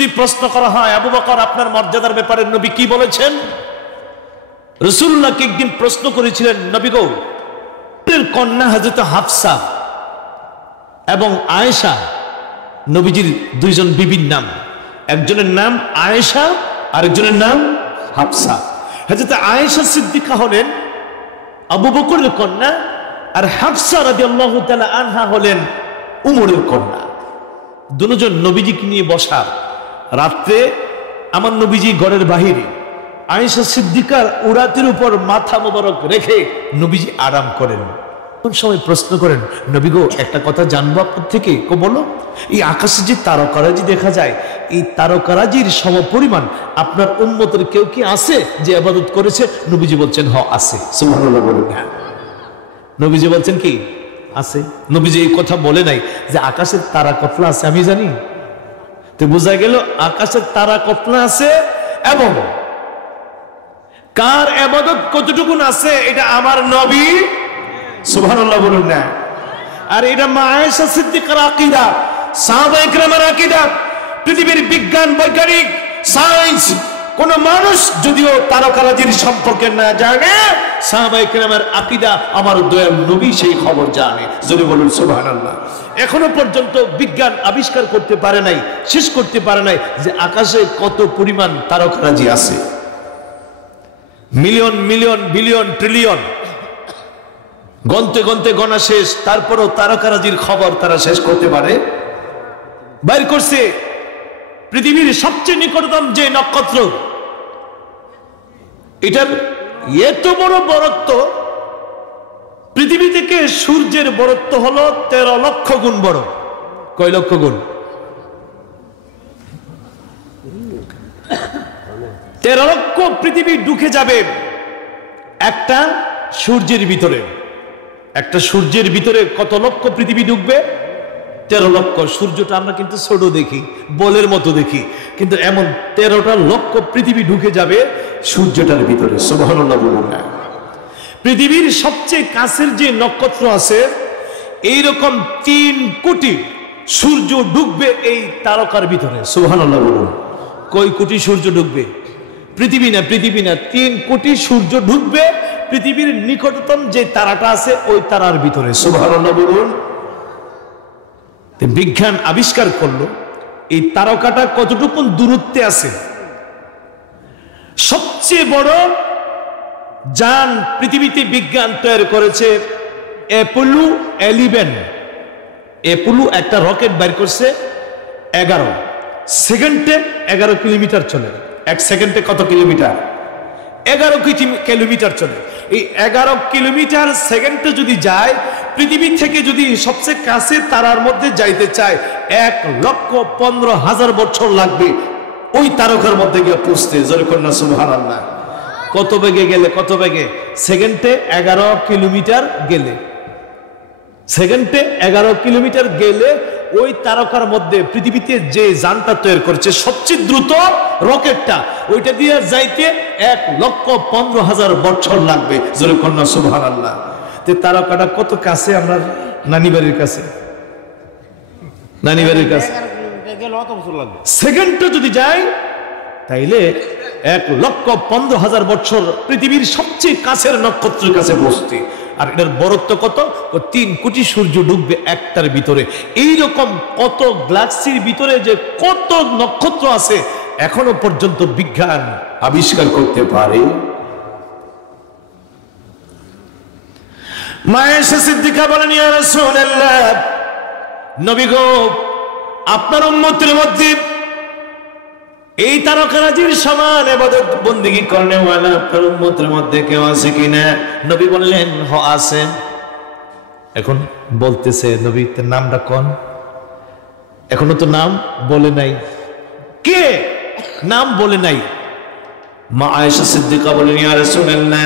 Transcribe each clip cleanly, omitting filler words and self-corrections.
যদি প্রশ্ন করা হয় আবু বকর আপনার মর্যাদার ব্যাপারে নবী কি বলেছেন? রাসূলুল্লাহকে একদিন প্রশ্ন করেছিলেন, নবী গো, কন্যা হযরত হাফসা এবং আয়েশা নবীজির দুইজন বিবির নাম, একজনের নাম আয়েশা আরেকজনের নাম হাফসা। হযরত আয়েশা সিদ্দিকা হলেন আবু বকরের কন্যা, আর হাফসা রাদিয়াল্লাহু তাআলা আনহা হলেন উমরের কন্যা। দুজন নবীজিকে নিয়ে বসা, রাত্রে আমার নবীজি ঘরের বাহিরে, আয়েশা সিদ্দিকার উরাতের উপর মাথা মোবারক রেখে নবীজি আরাম করেন। কোন সময় প্রশ্ন করেন, নবী গো, একটা কথা জানবো আপনার থেকে। বলো, এই আকাশে যে তারকারাজি দেখা যায়, এই তারকারাজির সমপরিমাণ আপনার উম্মতের কেউ কি আছে যে ইবাদত করেছে? নবীজি বলছেন হ আছে। সুবহানাল্লাহ বলুন। নবীজি বলছেন কি আছে? নবীজি এই কথা বলে নাই যে আকাশের তারা কতলা আছে আমি জানি। তো বোঝা গেল আকাশের তারা কতলা আছে এবং কার ইবাদত কতটুকু আছে এটা আমার নবী, সুবহানাল্লাহ বলুন না। আর এটা মা আয়েশা সিদ্দিকার আকীদা, সাহাবায়ে কেরামের আকীদা। পৃথিবীর বিজ্ঞান, বৈজ্ঞানিক, সায়েন্স কোন মানুষ যদিও তারকারাজির সম্পর্কে না জানে, সাহাবায়ে কেরামের আকীদা আমার দয়াল নবী সেই খবর জানে। যদি বলুন সুবহানাল্লাহ। এখনো পর্যন্ত বিজ্ঞান আবিষ্কার করতে পারে নাই, শেষ করতে পারে নাই যে আকাশে কত পরিমাণ তারকারাজি আছে। মিলিয়ন মিলিয়ন বিলিয়ন ট্রিলিয়ন গন্তে গন্তে গণা শেষ, তারপরও তারকারাজির খবর তারা শেষ করতে পারে। বাইর করছে পৃথিবীর সবচেয়ে নিকটতম যে নক্ষত্র, এটার এত বড় বড়ত্ব, পৃথিবী থেকে সূর্যের বড়ত্ব হলো 13 লক্ষ গুণ বড়। কয় লক্ষ গুণ? 13 লক্ষ পৃথিবী ঢুকে যাবে একটা সূর্যের ভিতরে। একটা সূর্যের ভিতরে কত লক্ষ পৃথিবী ঢুকবে? 13 লক্ষ। সূর্যটা আমরা কিন্তু ছোট দেখি, বলের মতো দেখি, কিন্তু এমন 13টা লক্ষ পৃথিবী ঢুকে যাবে সূর্যটার ভিতরে। সুবহানাল্লাহ বলুন না। পৃথিবীর সবচেয়ে কাছের যে নক্ষত্র আছে, এইরকম 3 কোটি সূর্য ঢুকবে এই তারকার ভিতরে। সুবহানাল্লাহ বলুন। কয় কোটি সূর্য ঢুকবে? পৃথিবী না, পৃথিবী না, 3 কোটি সূর্য ঢুকবে পৃথিবীর নিকটতম যে তারাটা আছে ওই তারার ভিতরে। সুবহানাল্লাহ বলুন। বিজ্ঞান আবিষ্কার করলো এই তারকাটা কতটুকু দূরত্বে আছে। সবচেয়ে বড় যান পৃথিবীতে বিজ্ঞান তৈরি করেছে অ্যাপোলো 11। অ্যাপোলো একটা রকেট বের করছে, 11 সেকেন্ডে 11 কিলোমিটার চলে। 1 সেকেন্ডে কত কিলোমিটার? 11 কিলোমিটার চলে। এই 11 কিলোমিটার সেকেন্ডে যদি যায়, পৃথিবী থেকে যদি সবচেয়ে কাছে তারার মধ্যে যাইতে চায় 1,15,000 বছর লাগবে ওই তারকার মধ্যে গিয়ে পৌঁছতে। জোরে কন্যা সুবহানাল্লাহ। কত বেগে গেলে? কত বেগে? সেকেন্ডে 11 কিলোমিটার গেলে, সেকেন্ডে 11 কিলোমিটার গেলে ওই তারকার মধ্যে পৃথিবীতে যে যানটা তৈরি করেছে সবচেয়ে দ্রুত রকেটটা, ওইটা দিয়ে যাইতে 1,15,000 বছর লাগবে। জোরে কন্যা সুবহানাল্লাহ। তে তারকাটা কত কাছে? আমরা নানি বাড়ির কাছে, নানি বাড়ির কাছে সেকেন্ডটা যদি যায় তাইলে 1,15,000 বছর পৃথিবীর সবচেয়ে কাছের নক্ষত্রের কাছে বসতে। আর এটার বড়ত্ব কত? 3 কোটি সূর্য ডুববে একটার ভিতরে। এইরকম কত গ্যালাক্সির ভিতরে যে কত নক্ষত্র আছে এখনো পর্যন্ত বিজ্ঞান আবিষ্কার করতে পারে। মা আয়েশা সিদ্দিকা বলেন, ইয়া রাসূলুল্লাহ, নবী গো, আপনার উম্মতের মধ্যে এই তারকারাজির সমান ইবাদত বندگی করনে ওয়ালা আপনার উম্মতের মধ্যে কেউ আছে কিনা? নবী বললেন, হ আছে। এখন বলতেছে, নবী তার নামটা কোন? এখনো তো নাম বলে নাই। কে? নাম বলে নাই। মা আয়েশা সিদ্দিকা বলেন, ইয়া রাসূলুল্লাহ,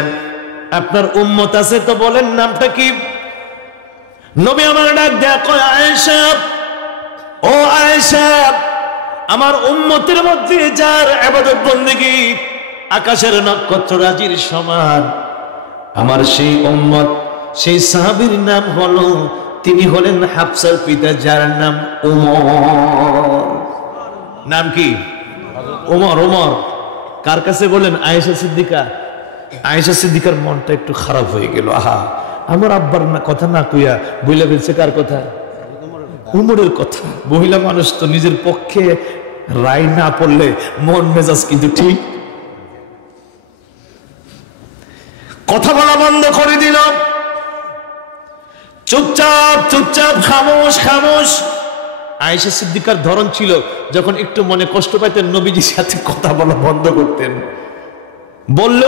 আপনার উম্মত আছে তো বলেন নামটা কি? নবী আমার ডাক দেয়া কয়, আয়েশা, ও আয়েশা, আমার উম্মতের মধ্যে যার ইবাদত বندگی আকাশের নক্ষত্ররাজির সমান, আমার সেই উম্মত, সেই সাহাবীর নাম হলো, তিনি হলেন হাফসার পিতা, যার নাম উমর। নাম কি? ওমর। ওমর কার কাছে বলেন? আয়েশা সিদ্দিকা। আয়েশা সিদ্দিকার মনটা একটু খারাপ হয়ে গেল। আহা, আমার আব্বার না কথা না কইয়া বইলা ফেলছে কার কথা? উমরের কথা। মহিলা মানুষ তো নিজের পক্ষে রায় না পড়লে মন মেজাজ কিন্তু ঠিক। কথা বলা বন্ধ করে দিল, চুপচাপ চুপচাপ, খামোশ খামোশ। আয়েশা সিদ্দিকার ধরন ছিল যখন একটু মনে কষ্ট পাইতেন নবীজির সাথে কথা বলা বন্ধ করতেন। বলল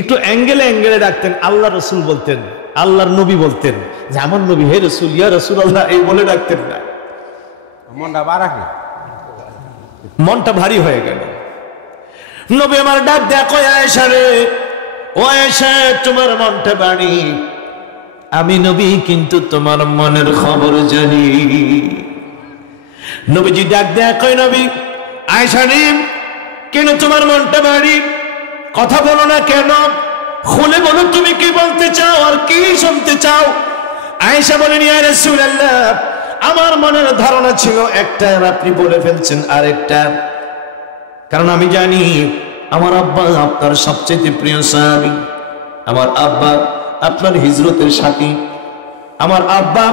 একটু অ্যাঙ্গেলে অ্যাঙ্গেলে ডাকতেন, আল্লাহ রসুল বলতেন, আল্লাহর নবী বলতেন যে আমার নবী, হে রসুল, ইয়া রসুল আল্লাহ, এই বলে ডাকতেন না। মনটা ভারী হয়ে গেল। নবী আমার ডাক দেখো, আয়েশা রে, ও আয়েশা, তোমার মনটা ভারী, আমি নবী কিন্তু তোমার মনের খবর জানি। নবীজি ডাক দেয়া কয়, নবী, আয়েশা রে, কেন তোমার মনটা ভারী? কথা বলো না কেন? খুলে বলো তুমি কি বলতে চাও আর কি শুনতে চাও। আয়েশা বলেন, ইয়া রাসূলুল্লাহ, আমার মনের ধারণা ছিল একটা, আপনি বলে ফেলছেন আরেকটা। কারণ আমি জানি আমার আব্বা আপনার সবচেয়ে প্রিয় সাহাবী, আমার আব্বা আপনার হিজরতের সাথী, আমার আব্বা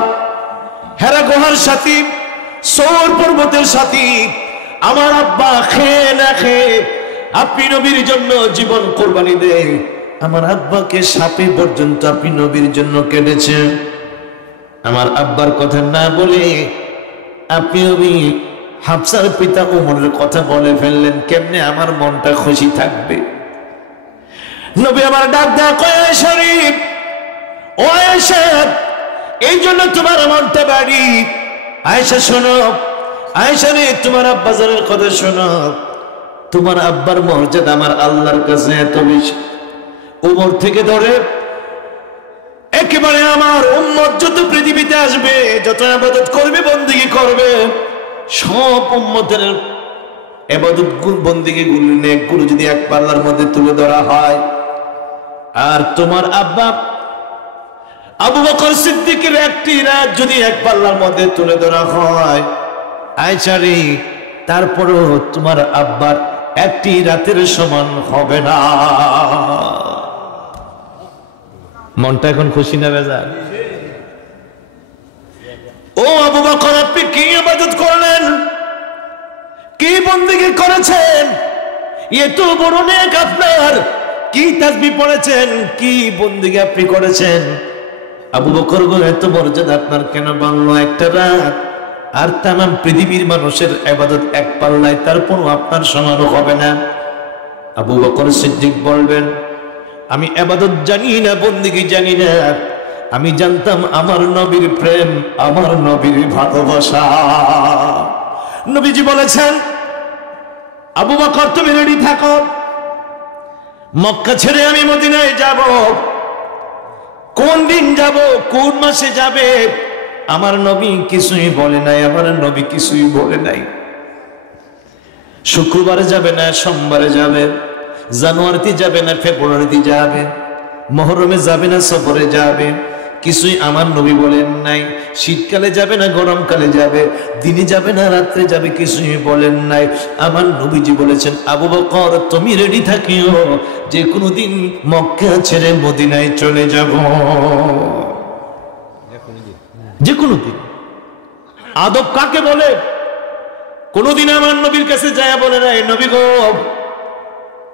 হেরা গুহার সাথী, সওর পর্বতের সাথী। আমার আব্বা খেয়ে না খেয়ে আপনি নবীর জন্য জীবন কোরবানি দেয়। আমার আব্বাকে সাপে পর্যন্ত আপনি নবীর জন্য কেটেছেন। আমার আব্বার কথা না বলে আপনি নবী হাফসার পিতা ওমরের কথা বলে ফেললেন, কেমনে আমার মনটা খুশি থাকবে? নবী আমার ডাক দেয়া কয়, আয়েশা রে, ও আয়েশা, এই জন্য তোমার মনটা ভারী। আয়েশা শোনো, আয়েশা রে, তোমার আব্বাজানের কথা শোনো। তোমার আব্বার মর্যাদা আমার আল্লাহর কাছে এত বেশি, ওমর থেকে ধরে একেবারে আমার উম্মত যত পৃথিবীতে আসবে, যত ইবাদত করবে, বন্দেগী করবে, সব উম্মতের ইবাদত বন্দেগী গুলো যদি এক পাল্লার মধ্যে তুলে ধরা হয়, আর তোমার আব্বা আবু বকর সিদ্দিকের একটি রাত যদি এক পাল্লার মধ্যে তুলে ধরা হয়, আয়েশা রে, তারপরও তোমার আব্বার একটি রাতের সমান হবে না। মনটা এখন খুশি না বেজার? ও আবু বকর, আপনি কি ইবাদত করলেন, কি বন্দেগী করেছেন, এত বড় নেক আপনার, কি তাসবিহ পড়েছেন, কি বন্দেগী আপনি করেছেন। আবু বকর গো, এত মর্যাদা আপনার কেন বাংলো একটা রাত? আর তামাম পৃথিবীর মানুষের ইবাদত এক পাল্লায়, তারপরও আপনার সমান হবে না। আবু বকর সিদ্দিক বলবেন, আমি ইবাদত জানি না, বন্দেগী জানি না, আমি জানতাম আমার নবীর প্রেম, আমার নবীর ভালোবাসা। নবীজি বলেছেন, আবু বকর তুমি রেডি থাকো, মক্কা ছেড়ে আমি মদিনায় যাব। কোন দিন যাব, কোন মাসে যাবে, আমার নবী কিছুই বলে নাই, আমার নবী কিছুই বলে নাই। শুক্রবারে যাবে না সোমবারে যাবে, জানুয়ারিতে যাবে না ফেব্রুয়ারিতে যাবে, মুহররমে যাবে না সফরে যাবে, কিছুই আমার নবী বলেন নাই। শীতকালে যাবে না গরমকালে যাবে, দিনে যাবে না রাত্রে যাবে, কিছুই বলেন নাই। আমার নবীজি বলেছেন, আবু বকর তুমি রেডি থাকিও, যে কোনো দিন মক্কা ছেড়ে মদিনায় চলে যাব, যে কোনো দিন। আদব কাকে বলে? কোনদিন আমার নবীর কাছে যায় বলে নাই, নবী গো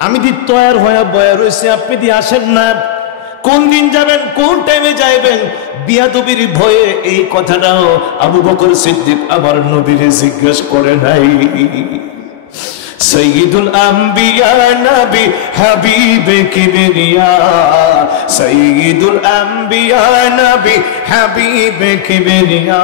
আমি দি তৈয়ার হয়ে বয়া রয়েছে, আপনি দি আসেন না, কোন দিন যাবেন, কোন টাইমে যাইবেন। বিয়াদবির ভয়ে এই কথাটাও আবু বকর সিদ্দিক আমার নবীরে জিজ্ঞেস করে নাই। সৈয়দুল আম্বিয়া নবী হাবিবে কিবরিয়া, সৈয়দুল আম্বিয়া নবী হাবিবে কিবরিয়া,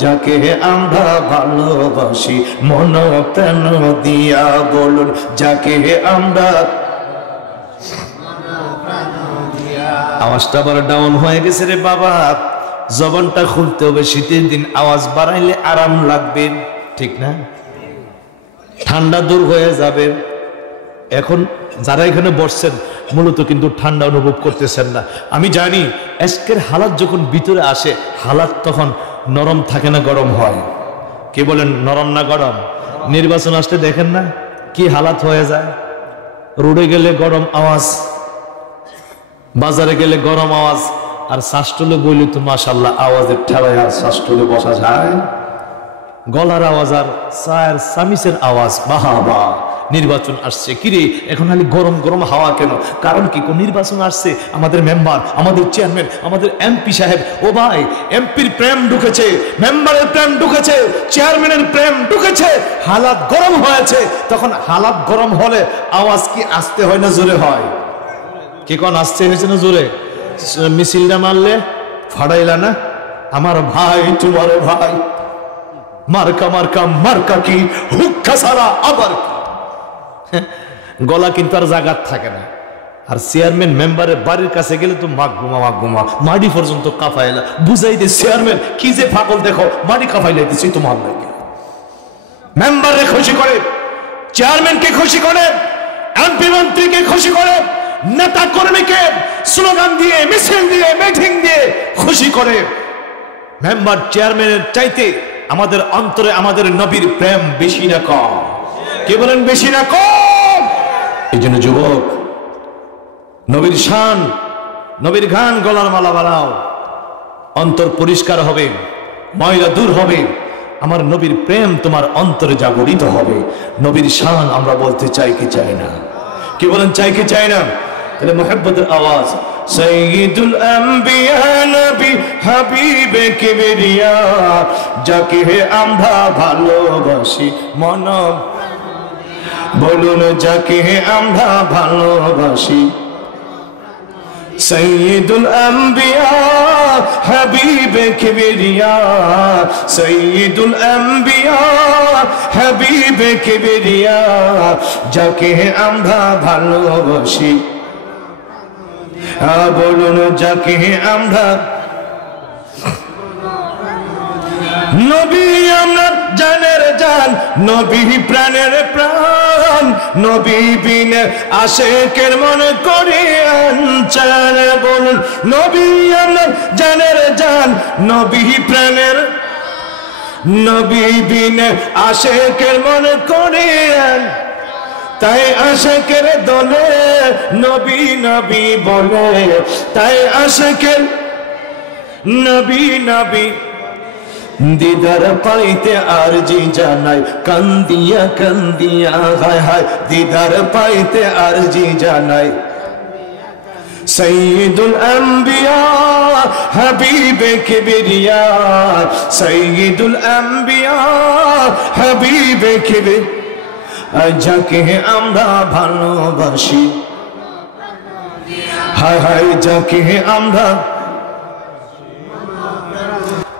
যাকে আমরা ভালোবাসি মন প্রাণ দিয়া, বলুন যাকে আমরা। আওয়াজটা বড় ডাউন হয়ে গেছে রে বাবা, জবানটা খুলতে হবে, শীতের দিন আওয়াজ বাড়াইলে আরাম লাগবে, ঠিক না? ঠান্ডা দূর হয়ে যাবে। এখন যারা এখানে বসছেন মূলত কিন্তু ঠান্ডা অনুভব করতেছেন না। আমি জানি আজকের হালাত যখন ভিতরে আসে, হালাত তখন নরম থাকে না, গরম হয়। কি বলেন, নরম না গরম? নির্বাচন আসতে দেখেন না কি হালাত হয়ে যায়। রোডে গেলে গরম আওয়াজ, বাজারে গেলে গরম আওয়াজ, আর শাসটুলে বললে তো মাশাআল্লাহ আওয়াজের ঠেলায় আর শাসটুলে বসা যায়। গলার আওয়াজ আর চায়ের চামিচের আওয়াজ, বাহা বাহ। নির্বাচন আসছে, কিরে এখন খালি গরম গরম হাওয়া কেন? কারণ কি, কোন নির্বাচন আসছে, আমাদের মেম্বার, আমাদের চেয়ারম্যান, আমাদের এমপি সাহেব, ও ভাই এমপির প্রেম ঢুকেছে, মেম্বারের প্রেম ঢুকেছে, চেয়ারম্যানের প্রেম ঢুকেছে, হালাত গরম হয়েছে। তখন হালাত গরম হলে আওয়াজ কি আসতে হয় না জোরে হয়? কি কোন আসতে হয়েছে না জোরে? মিছিলটা মারলে ফাড়াইলা না, আমার ভাই তোমার ভাই, মার্কা মার্কা মার্কা কি হুক্কা সারা আবার কি। গলা কিন্তু আর জাগাত থাকে না। আর চেয়ারম্যান মেম্বারের বাড়ির কাছে গেলে তো মাগ ঘুমা মাটি পর্যন্ত কাঁপাইলা, বুঝাই দে চেয়ারম্যান কি যে পাগল, দেখো মাটি কাঁপাইলাইতেছি তোমার লাগে। মেম্বারকে খুশি করে, চেয়ারম্যানকে খুশি করে, এমপি মন্ত্রীকে খুশি করে, নেতা কর্মীকে স্লোগান দিয়ে, মিছিল দিয়ে, মিটিং দিয়ে খুশি করে। মেম্বার চেয়ারম্যানের চাইতে আমাদের অন্তরে আমাদের নবীর প্রেম বেশি না কম? কে বলেন বেশি না কম? এই জন্য যুবক, নবীর শান, নবীর গান গলার মালা বানাও, অন্তর পরিষ্কার হবে, ময়লা দূর হবে, আমার নবীর প্রেম তোমার অন্তরে জাগরিত হবে। নবীর শান আমরা বলতে চাই কি চাই না? কি বলেন, চাই কি চাই না? তাহলে মুহাব্বতের আওয়াজ, সৈয়দুল আম্বিয়া নবী হাবিবে কিবরিয়া, যাকে আমরা ভালোবাসি মন, বলুন যাকে আমরা ভালোবাসি। সৈয়দুল আম্বিয়া হাবিবে কিবরিয়া, সৈয়দুল আম্বিয়া হাবিবে কিবরিয়া, যাকে আমরা ভালোবাসি, বলুন যাকে আমরা। নবী আমার জানের জান, নবী প্রাণের প্রাণ, নবী বিনে আশেকের মনে করি আনচান, বলুন নবী আমার জানের জান, নবী প্রাণের, নবী বিনে আশেকের মনে করি আন। তাই আশেকের দলে নবী নবী বলে, তাই আশেকের নবী নবী। দিদার পাইতে আরজি জানাই, কান্দিয়া কান্দিয়া হায় হায়, দিদার পাইতে আরজি জানাই। সৈয়দুল আম্বিয়া হাবিবে কিবরিয়া, সৈয়দুল আম্বিয়া হাবিবে কিবরিয়া, যাকে আমরা ভালোবাসি, হায় হায় যাকে আমরা।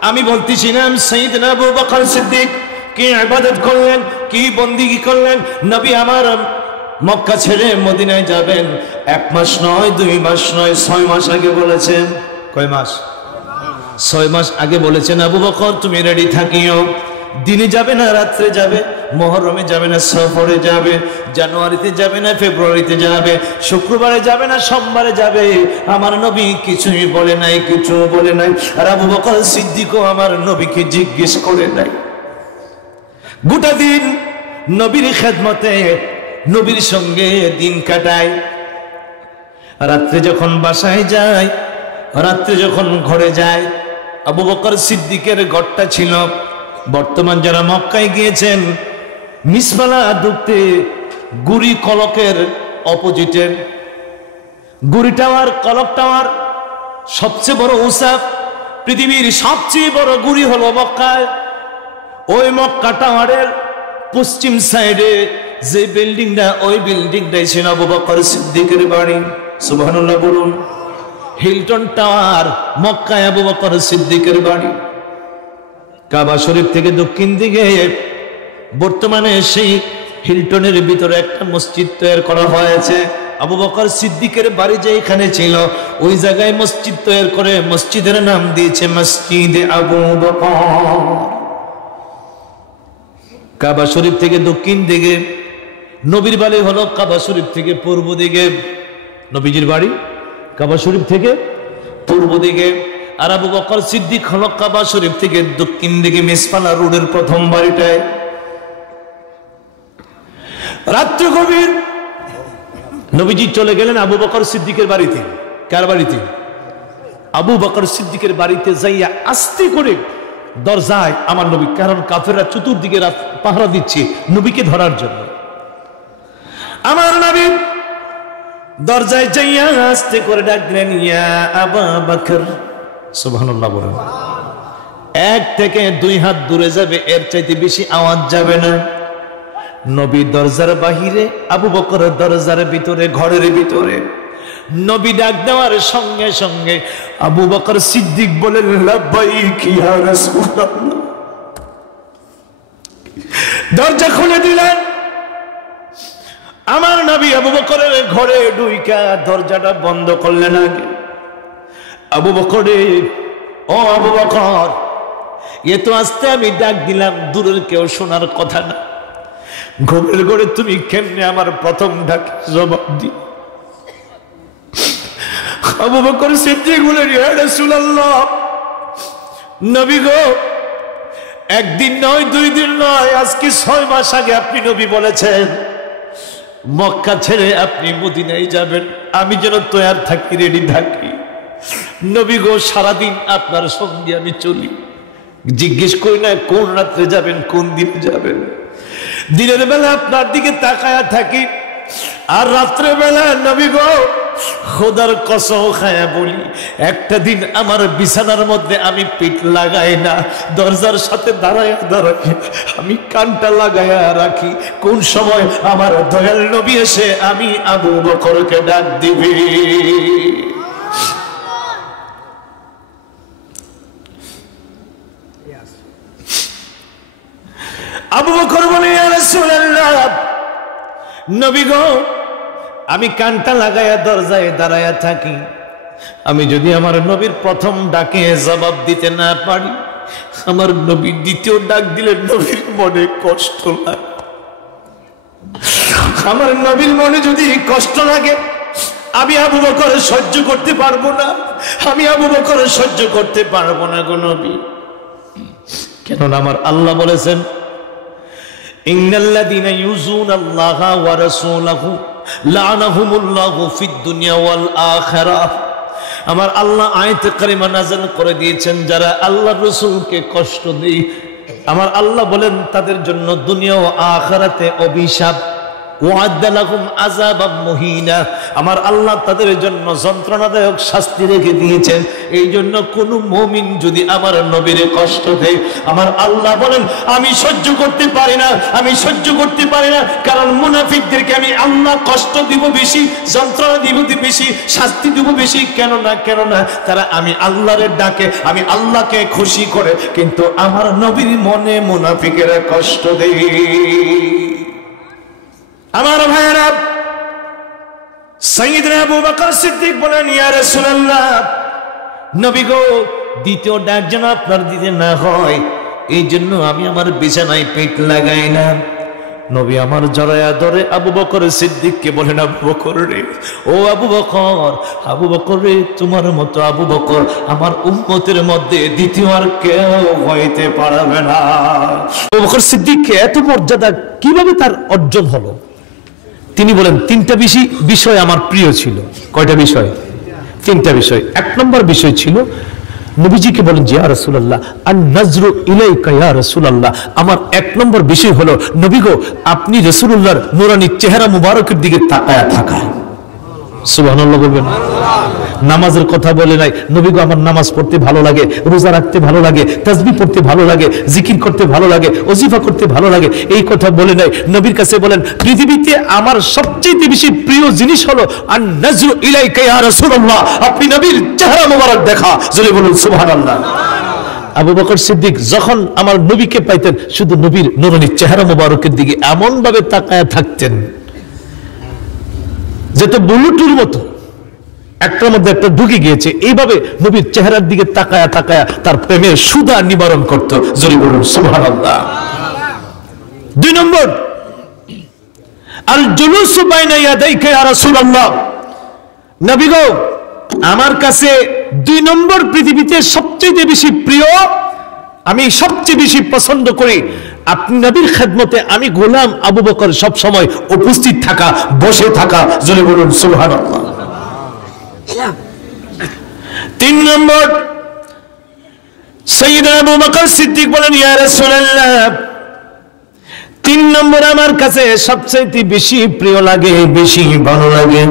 আমি বলতেছিলাম সাইয়েদনা আবু বকর সিদ্দিক কি ইবাদত করলেন, কি বন্দেগী করলেন। নবী আমার মক্কা ছেড়ে মদিনায় যাবেন 1 মাস নয়, 2 মাস নয়, 6 মাস আগে বলেছেন। কয় মাস? 6 মাস আগে বলেছেন, আবু বকর তুমি রেডি থাকিও, দিনে যাবে না রাত্রে যাবে, মুহররমে যাবে না সফরে যাবে, জানুয়ারিতে যাবে না ফেব্রুয়ারিতে যাবে, শুক্রবারে যাবে না সোমবারে যাবে। আমার নবী কিছুই বলে নাই, কিছু বলে নাই। আর আবু বকর সিদ্দিকও আমার নবীকে জিজ্ঞেস করে নাই। গোটা দিন নবীর খেদমতে, নবীর সঙ্গে দিন কাটায়। রাত্রে যখন বাসায় যায়, রাত্রে যখন ঘরে যায়, আবু বকর সিদ্দিকের ঘরটা ছিল, বর্তমান যারা মক্কায় গিয়েছেন মিসবালা ঢুকতে গুরি কলকের অপোজিটে, গুরি টাওয়ার, কলক টাওয়ার সবচেয়ে বড় উঁচা, পৃথিবীর সবচেয়ে বড় গুরি হলো মক্কায়। ওই মক্কা টাওয়ারের পশ্চিম সাইডে যে বিল্ডিংটা, ওই বিল্ডিংটাই ছিল আবু বকর সিদ্দিকের বাড়ি। সুবহানাল্লাহ বলুন। হিলটন টাওয়ার মক্কায় আবু বকর সিদ্দিকের বাড়ি। কাবা শরীফ থেকে দক্ষিণ দিকে বর্তমানে সেই হিলটনের ভিতরে একটা মসজিদ তৈরি করা হয়েছে। আবু বকর সিদ্দিকের বাড়ি যেখানে ছিল ওই জায়গায় মসজিদ তৈরি করে মসজিদের নাম দিয়েছে মসজিদে আবু বকর। কাবা শরীফ থেকে দক্ষিণ দিকে, নবীর বাড়ি হলো কাবা শরীফ থেকে পূর্ব দিকে। নবীজির বাড়ি কাবা শরীফ থেকে পূর্ব দিকে, আর আবু বকর সিদ্দিক হলো কাবা শরীফ থেকে দক্ষিণ দিকে মিসফালা রোডের প্রথম বাড়িটায়। রাত্রি গভীর, নবীজি চলে গেলেন আবু বকর সিদ্দিকের বাড়িতে। কার বাড়িতে? আবু বকর সিদ্দিকের বাড়িতে যাইয়া আস্তে করে দরজায় আমার নবী, কারণ কাফেররা চতুর্দিকে পাহারা দিচ্ছে নবীকে ধরার জন্য। আমার নবী দরজায় যাইয়া আস্তে করে ডাক দিলেন, ইয়া আবু বকর। সুবহানাল্লাহ বলেন। 1 থেকে 2 হাত দূরে যাবে, এর চাইতে বেশি আওয়াজ যাবে না। নবী দরজার বাহিরে, আবু বকর দরজার ভিতরে, ঘরের ভিতরে। নবী ডাক দেওয়ার সঙ্গে সঙ্গে আবু বকর সিদ্দিক বলেন, লাব্বাইক ইয়া রাসূলুল্লাহ। দরজা খুলে দিলেন। আমার নবী আবু বকরের ঘরে ঢুইকা দরজাটা বন্ধ করলেন। আগে আবু বকরে, ও আবু বকর, এ তো আস্তে আমি ডাক দিলাম, দূরের কেউ শোনার কথা না। ঘুমের ঘরে তুমি কেমনে আমার প্রথম ডাক জবাব দি? আবু বকর সিদ্দিক বলেন, ইয়া রাসূলুল্লাহ, নবী গো, একদিন নয়, 2 দিন নয়, আজকে 6 মাস আগে আপনি নবী বলেছেন মক্কা ছেড়ে আপনি মদিনায় যাবেন, আমি যেন তৈয়ার থাকি, রেডি থাকি। নবী গো, সারাদিন আপনার সঙ্গে আমি চলি। জিজ্ঞেস করি না কোন রাত্রে যাবেন, কোন দিনে যাবেন। দিনের বেলা আপনার দিকে তাকায়া থাকি, আর রাত্রে বেলা নবী গো, খোদার কসম খায়া বলি, একটা দিন আমার বিছানার মধ্যে আমি পিঠ লাগাই না, দরজার সাথে দাঁড়ায় দাঁড়ায় আমি কানটা লাগায়া রাখি, কোন সময় আমার দয়াল নবী এসে আমি আবু বকরকে ডাক দিবি। আবু বকর বলে, ইয়া রাসূলুল্লাহ, নবী গো, আমি কানটা লাগায়া দরজায় দাঁড়ায়া থাকি, আমি যদি আমার নবীর প্রথম ডাকে জবাব দিতে না পারি, আমার নবী দ্বিতীয় ডাক দিলে নবীর মনে কষ্ট লাগে। আমার নবীর মনে যদি কষ্ট লাগে, আমি আবু বকর সহ্য করতে পারবো না, আমি আবু বকর সহ্য করতে পারবো না গো নবী। কেননা আমার আল্লাহ বলেছেন, ইন্নাল্লাযীনা ইউযুনাল্লাহা ওয়া রাসূলাহু লা'নাহুমুল্লাহু ফিদ দুনিয়া ওয়াল আখিরাহ। আমার আল্লাহ আয়াতে কারিমা নাযিল করে দিয়েছেন, যারা আল্লাহর রাসূলকে কষ্ট দেয়, আমার আল্লাহ বলেন তাদের জন্য দুনিয়া ও আখিরাতে অভিশাপ। ওয়া'আদ্দা লাহুম আযাবাম মুহিনা, আমার আল্লাহ তাদের জন্য যন্ত্রণাদায়ক শাস্তি রেখে দিয়েছেন। এই জন্য কোন মুমিন যদি আমার নবীরে কষ্ট দেয়, আমার আল্লাহ বলেন আমি সহ্য করতে পারি না, আমি সহ্য করতে পারি না। কারণ মুনাফিকদেরকে আমি আল্লাহ কষ্ট দিব বেশি, যন্ত্রণা দিব বেশি, শাস্তি দিব বেশি। কেননা তারা আমি আল্লাহরে ডাকে, আমি আল্লাহকে খুশি করে, কিন্তু আমার নবীর মনে মুনাফিকেরা কষ্ট দেয়। আমার ভাইরা, সাইয়েদনা আবু বকর সিদ্দিক বলেন, ইয়া রাসূলুল্লাহ, নবী গো, দ্বিতীয় ডাক যেন আপনার দিতে না হয়, এই জন্য আমি আমার বিছানায় পিঠ লাগাই না। নবী আমার জড়ায়া ধরে আবু বকর সিদ্দিককে বলেন, আবু বকর রে, ও আবু বকর, আবু বকর রে, তোমার মতো আবু বকর আমার উম্মতের মধ্যে দ্বিতীয় আর কেউ হইতে পারবে না। আবু বকর সিদ্দিককে এত মর্যাদা কিভাবে তার অর্জন হলো? তিনি বলেন, 3টা বিষয় আমার প্রিয় ছিল। কয়টা বিষয়? 3টা বিষয়। 1 নম্বর বিষয় ছিল, নবীজিকে বলেন, ইয়া রাসূলুল্লাহ, আন নাজরু ইলাইকা ইয়া রাসূলুল্লাহ, আমার 1 নম্বর বিষয় হলো, নবী গো, আপনি রাসূলুল্লাহর নূরানী চেহারা মুবারকের দিকে তাকায়া থাকা। সুবহানাল্লাহ বলবেন। নামাজের কথা বলে নাই, নবী গো, আমার নামাজ পড়তে ভালো লাগে, রোজা রাখতে ভালো লাগে, তাসবিহ পড়তে ভালো লাগে, জিকির করতে ভালো লাগে, ওজিফা করতে ভালো লাগে, এই কথা বলে নাই। নবীর কাছে বলেন, পৃথিবীতে আমার সবচেয়ে বেশি প্রিয় জিনিস হলো আন নাজরু ইলাইকা ইয়া রাসূলুল্লাহ, আপনি নবীর চেহারা মুবারক দেখা। জোরে বলুন সুবহানাল্লাহ। আবু বকর সিদ্দিক যখন আমার নবীকে পাইতেন, শুধু নবীর নূরানী চেহারা মুবারকের দিকে এমন ভাবে তাকায়া থাকতেন যেটা বুলুটুর মতো একটার মধ্যে একটা ঢুকে গিয়েছে। এইভাবে নবীর চেহারার দিকে তাকায়া তাকায়া তার প্রেমের সুধা নিবারণ করত। জোরে বলুন সুবহানাল্লাহ। 2 নম্বর, আল জুলুসু বাইনা ইয়াদাইকা ইয়া রাসূলুল্লাহ, নবী গো, আমার কাছে 2 নম্বর পৃথিবীতে সবচেয়ে বেশি প্রিয়, আমি সবচেয়ে বেশি পছন্দ করি আপনি নবীর খেদমতে আমি গোলাম আবু বকর সব সময় উপস্থিত থাকা, বসে থাকা। জোরে বলুন সুবহানাল্লাহ। 3 নম্বর সাইয়েদনা আবু বকর সিদ্দিক বলেন, ইয়া রাসূলুল্লাহ, 3 নম্বর আমার কাছে সবচেয়ে বেশি প্রিয় লাগে, বেশি ভালো লাগে,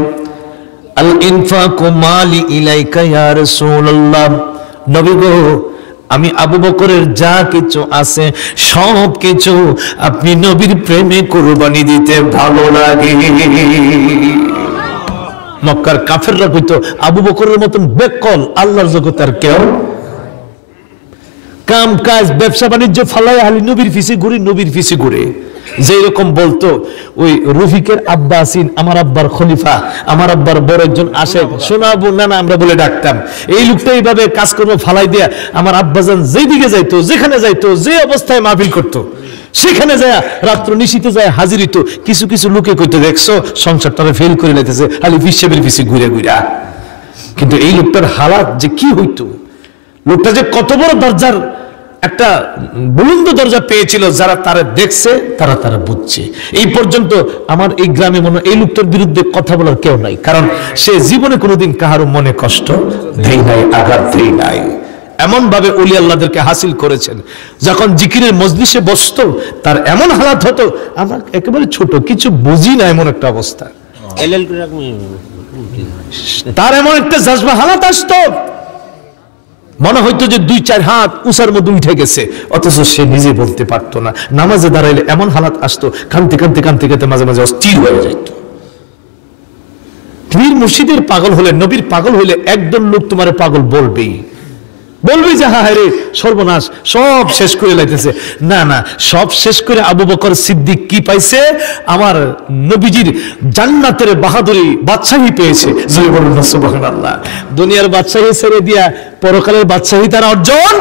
আল ইনফাকু মালি ইলাইকা ইয়া রাসূলুল্লাহ। নবী গো, আমি আবু বকরের যা কিছু আছে সব কিছু আপনি নবীর প্রেমে কুরবানি দিতে ভালো লাগে। মক্কার কাফেররা কইতো আবু বকরের মতন বেকল আল্লাহর জগতে আর কেউ, কাম কাজ ব্যবসা বাণিজ্য ফালাই হালি নবীর পিছে ঘুরে, নবীর পিছে ঘুরে। যেই রকম বলতো ওই রফিকের আব্বা আছেন, আমার আব্বার খলিফা, আমার আব্বার বড় একজন আসে, শোনাবো না না আমরা বলে ডাকতাম। এই লোকটা এইভাবে কাজকর্ম ফালাই দিয়া আমার আব্বাজান যেদিকে যাইতো, যেখানে যাইতো, যে অবস্থায় মাহফিল করতো, সেখানে যায় রাত্র নিশিতে যায় হাজির হইতো। কিছু কিছু লোকে কইতো, দেখছো সংসারটারে ফেল করে লাইতেছে খালি হিসেবের পিছে ঘুরে ঘুরা। কিন্তু এই লোকটার হালাত যে কি হইতো, লোকটা যে কত বড় দরজার একটা বুলন্দ দরজা পেয়েছিল, যারা তারা দেখছে তারা তারা বুঝছে। এই পর্যন্ত আমার এই গ্রামে মনে এই লোকটার বিরুদ্ধে কথা বলার কেউ নাই, কারণ সে জীবনে কোনোদিন কাহারও মনে কষ্ট দেয় নাই, আঘাত দেয় নাই। এমন ভাবে ওলি আল্লাহদেরকে হাসিল করেছেন, যখন জিকিরের মজলিসে বসতো তার এমন হালাত হতো, আমার একেবারে ছোট কিছু বুঝি না এমন একটা অবস্থা, তার এমন একটা জাজবা হালাত আসতো, মনে হইতো যে 2-4 হাত উঁচার মধ্যে উঠে গেছে, অথচ সে নিজে বলতে পারতো না। নামাজে দাঁড়াইলে এমন হালাত আসতো, কানতে কানতে কানতে কানতে মাঝে মাঝে অস্থির হয়ে যেত। পীর মুর্শিদের পাগল হলে, নবীর পাগল হলে একদম লোক তোমার পাগল বলবেই, বলবি যে হ্যাঁ রে সর্বনাশ সব শেষ করে লাইতেছে। না না, সব শেষ করে আবু বকর সিদ্দিক কি পাইছে? আমার নবীজির জান্নাতের বাহাদুরি, বাদশাহী পেয়েছে। জয় বলুন সুবহানাল্লাহ। দুনিয়ার বাদশাহী ছেড়ে দিয়া পরকালের বাদশাহী তারা অর্জন